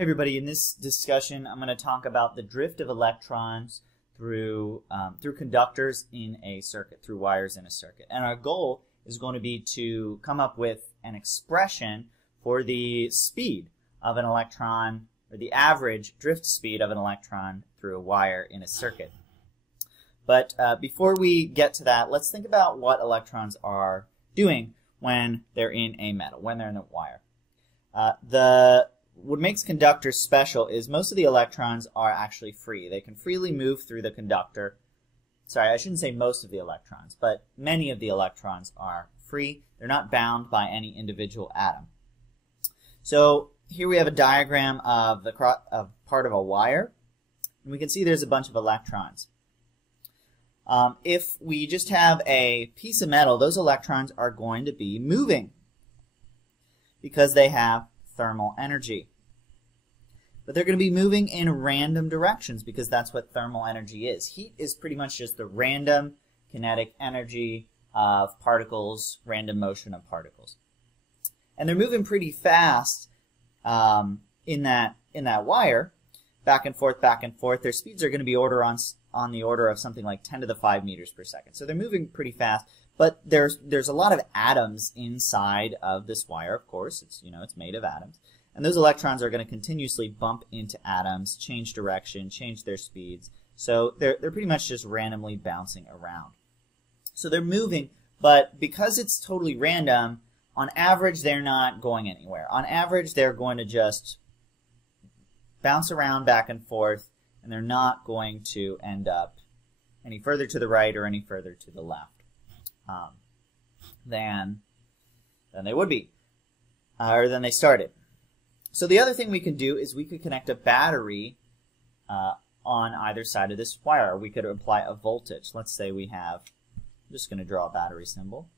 Hey everybody, in this discussion I'm going to talk about the drift of electrons through conductors in a circuit, through wires in a circuit. And our goal is going to be to come up with an expression for the speed of an electron, or the average drift speed of an electron through a wire in a circuit. But before we get to that, let's think about what electrons are doing when they're in a metal, when they're in a wire. What makes conductors special is most of the electrons are actually free. They can freely move through the conductor. Sorry, I shouldn't say most of the electrons, but many of the electrons are free. They're not bound by any individual atom. So here we have a diagram of part of a wire, and we can see there's a bunch of electrons. If we just have a piece of metal, those electrons are going to be moving because they have thermal energy. But they're going to be moving in random directions because that's what thermal energy is. Heat is pretty much just the random kinetic energy of particles, random motion of particles. And they're moving pretty fast in that wire, back and forth, back and forth. Their speeds are going to be on the order of something like 10 to the 5 meters per second. So they're moving pretty fast. But there's a lot of atoms inside of this wire, of course. It's made of atoms. And those electrons are going to continuously bump into atoms, change direction, change their speeds. So they're pretty much just randomly bouncing around. So they're moving, but because it's totally random, on average they're not going anywhere. On average they're going to just bounce around back and forth, and they're not going to end up any further to the right or any further to the left than they would be, or than they started. So the other thing we could do is we could connect a battery on either side of this wire. We could apply a voltage. Let's say we have, I'm just going to draw a battery symbol.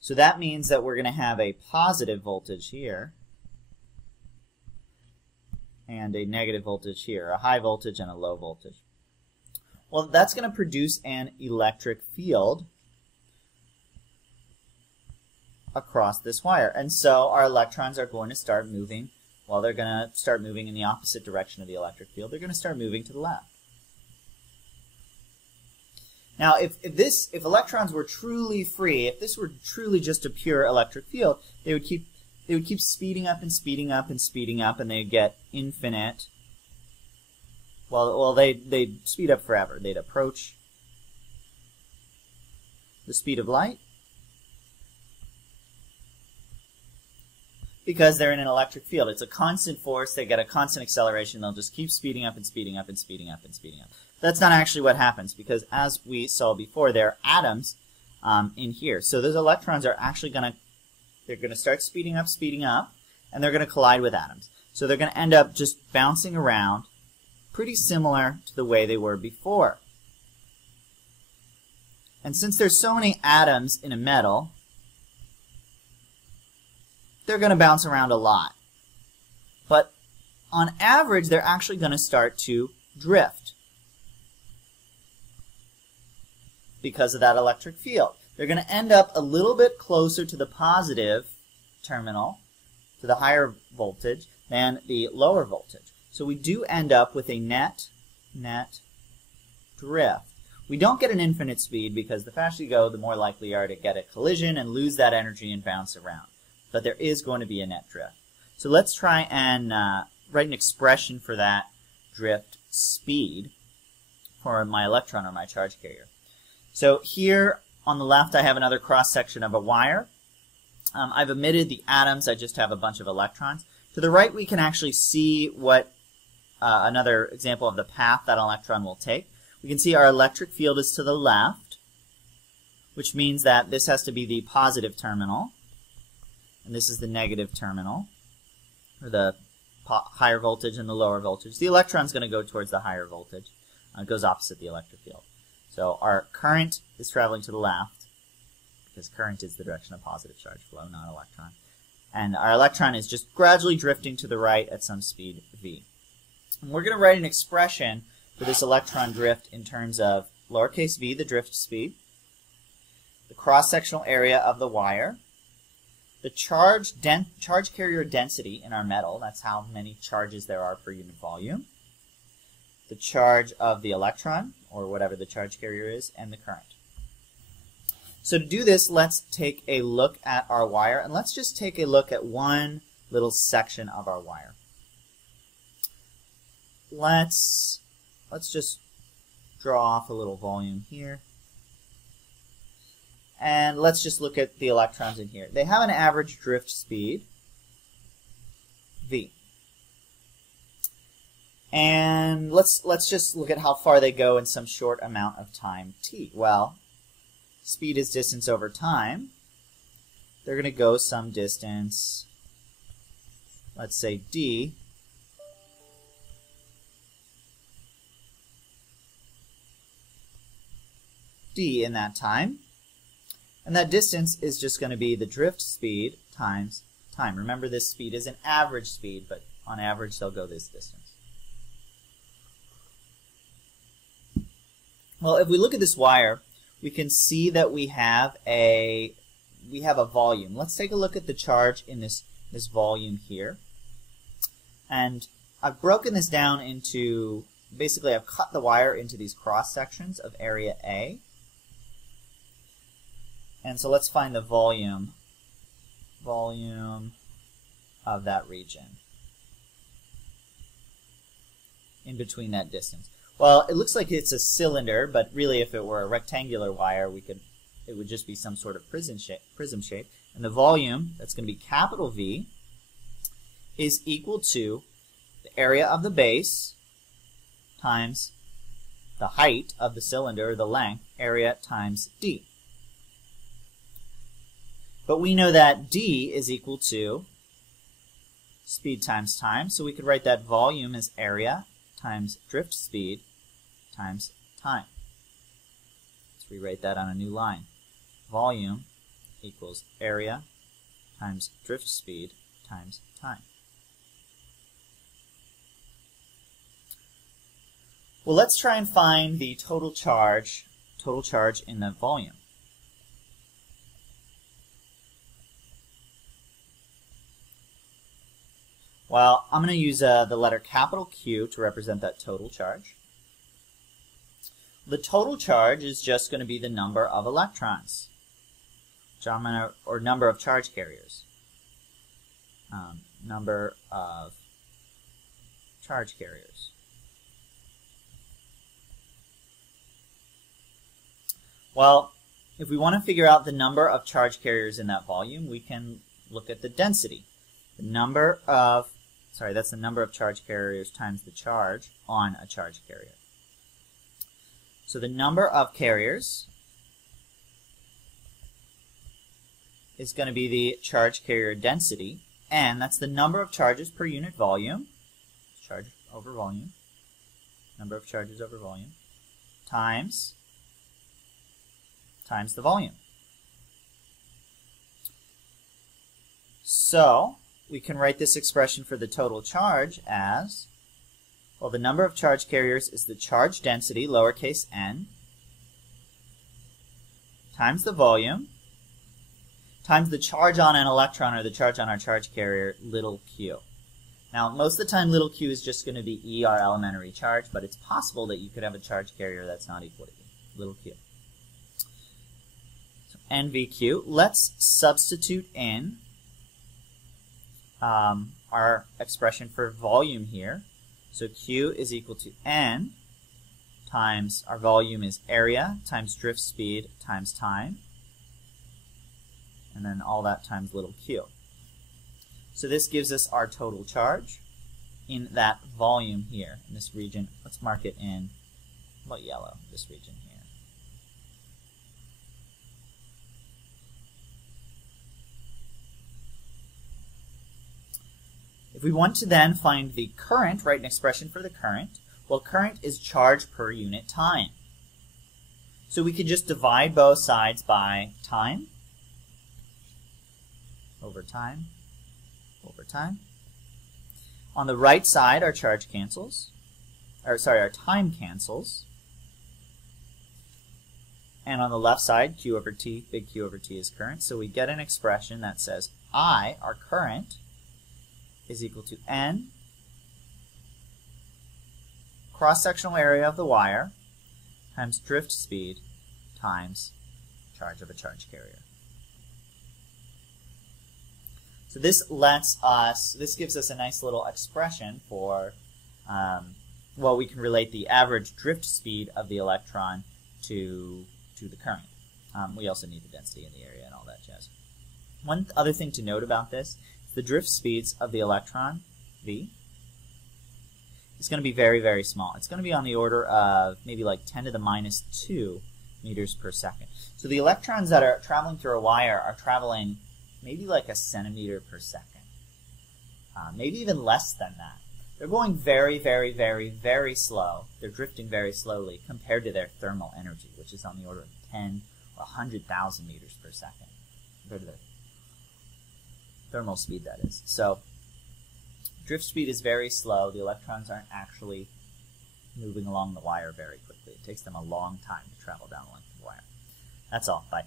So that means that we're going to have a positive voltage here and a negative voltage here, a high voltage and a low voltage. Well, that's going to produce an electric field across this wire. And so our electrons are going to start moving. Well, they're going to start moving in the opposite direction of the electric field. They're going to start moving to the left. Now, if electrons were truly free, if this were truly just a pure electric field, they would keep speeding up and speeding up and speeding up, and they'd get infinite. Well, they'd speed up forever. They'd approach the speed of light because they're in an electric field. It's a constant force. They get a constant acceleration. They'll just keep speeding up and speeding up and speeding up and speeding up. That's not actually what happens because, as we saw before, there are atoms in here. So those electrons are actually going to start speeding up, and they're going to collide with atoms. So they're going to end up just bouncing around, pretty similar to the way they were before. And since there's so many atoms in a metal, they're going to bounce around a lot. But on average, they're actually going to start to drift because of that electric field. They're going to end up a little bit closer to the positive terminal, to the higher voltage, than the lower voltage. So we do end up with a net drift. We don't get an infinite speed because the faster you go, the more likely you are to get a collision and lose that energy and bounce around. But there is going to be a net drift. So let's try and write an expression for that drift speed for my electron or my charge carrier. So here on the left I have another cross-section of a wire. I've omitted the atoms. I just have a bunch of electrons. To the right we can actually see what another example of the path that electron will take. We can see our electric field is to the left, which means that this has to be the positive terminal, and this is the negative terminal, or the higher voltage and the lower voltage. The electron's going to go towards the higher voltage. It goes opposite the electric field. So our current is traveling to the left, because current is the direction of positive charge flow, not electron. And our electron is just gradually drifting to the right at some speed v. And we're going to write an expression for this electron drift in terms of lowercase v, the drift speed, the cross-sectional area of the wire, the charge carrier density in our metal, that's how many charges there are per unit volume, the charge of the electron, or whatever the charge carrier is, and the current. So to do this, let's take a look at our wire, and let's just take a look at one little section of our wire. Let's just draw off a little volume here. And let's just look at the electrons in here. They have an average drift speed, v. And let's just look at how far they go in some short amount of time, t. Well, speed is distance over time. They're going to go some distance, let's say d. d in that time. And that distance is just going to be the drift speed times time. Remember, this speed is an average speed, but on average they'll go this distance. Well, if we look at this wire, we can see that we have a volume. Let's take a look at the charge in this volume here. And I've broken this down into, basically I've cut the wire into these cross sections of area A. And so let's find the volume of that region in between that distance. Well, it looks like it's a cylinder, but really if it were a rectangular wire, it would just be some sort of prism shape. And the volume, that's going to be capital V, is equal to the area of the base times the height of the cylinder, or the length, area times d. But we know that d is equal to speed times time, so we could write that volume as area times drift speed times time. Let's rewrite that on a new line. Volume equals area times drift speed times time. Well, let's try and find the total charge in the volume. Well, I'm going to use the letter capital Q to represent that total charge. The total charge is just going to be the number of electrons, or number of charge carriers. Number of charge carriers. Well, if we want to figure out the number of charge carriers in that volume, we can look at the density. That's the number of charge carriers times the charge on a charge carrier. So the number of carriers is going to be the charge carrier density, and that's the number of charges per unit volume, charge over volume, number of charges over volume, times the volume. So we can write this expression for the total charge as, well, the number of charge carriers is the charge density, lowercase n, times the volume, times the charge on an electron, or the charge on our charge carrier, little q. Now, most of the time, little q is just going to be E, our elementary charge, but it's possible that you could have a charge carrier that's not equal to E, little q. So nVq, let's substitute in our expression for volume here. So Q is equal to N times our volume is area times drift speed times time, and then all that times little q. So this gives us our total charge in that volume here, in this region. Let's mark it in yellow, this region here. If we want to then find the current, write an expression for the current, well, current is charge per unit time. So we can just divide both sides by time, over time, over time. On the right side, our charge cancels, our time cancels. And on the left side, Q over T, big Q over T is current. So we get an expression that says I, our current, is equal to N cross-sectional area of the wire times drift speed times charge of a charge carrier. So this gives us a nice little expression for, well, we can relate the average drift speed of the electron to the current. We also need the density in the area and all that jazz. One other thing to note about this, the drift speeds of the electron, V, is going to be very, very small. It's going to be on the order of maybe like 10 to the minus 2 meters per second. So the electrons that are traveling through a wire are traveling maybe like a centimeter per second. Maybe even less than that. They're going very, very, very, very slow. They're drifting very slowly compared to their thermal energy, which is on the order of 10 or 100,000 meters per second. Compared to their thermal speed, that is. So drift speed is very slow. The electrons aren't actually moving along the wire very quickly. It takes them a long time to travel down the length of the wire. That's all. Bye.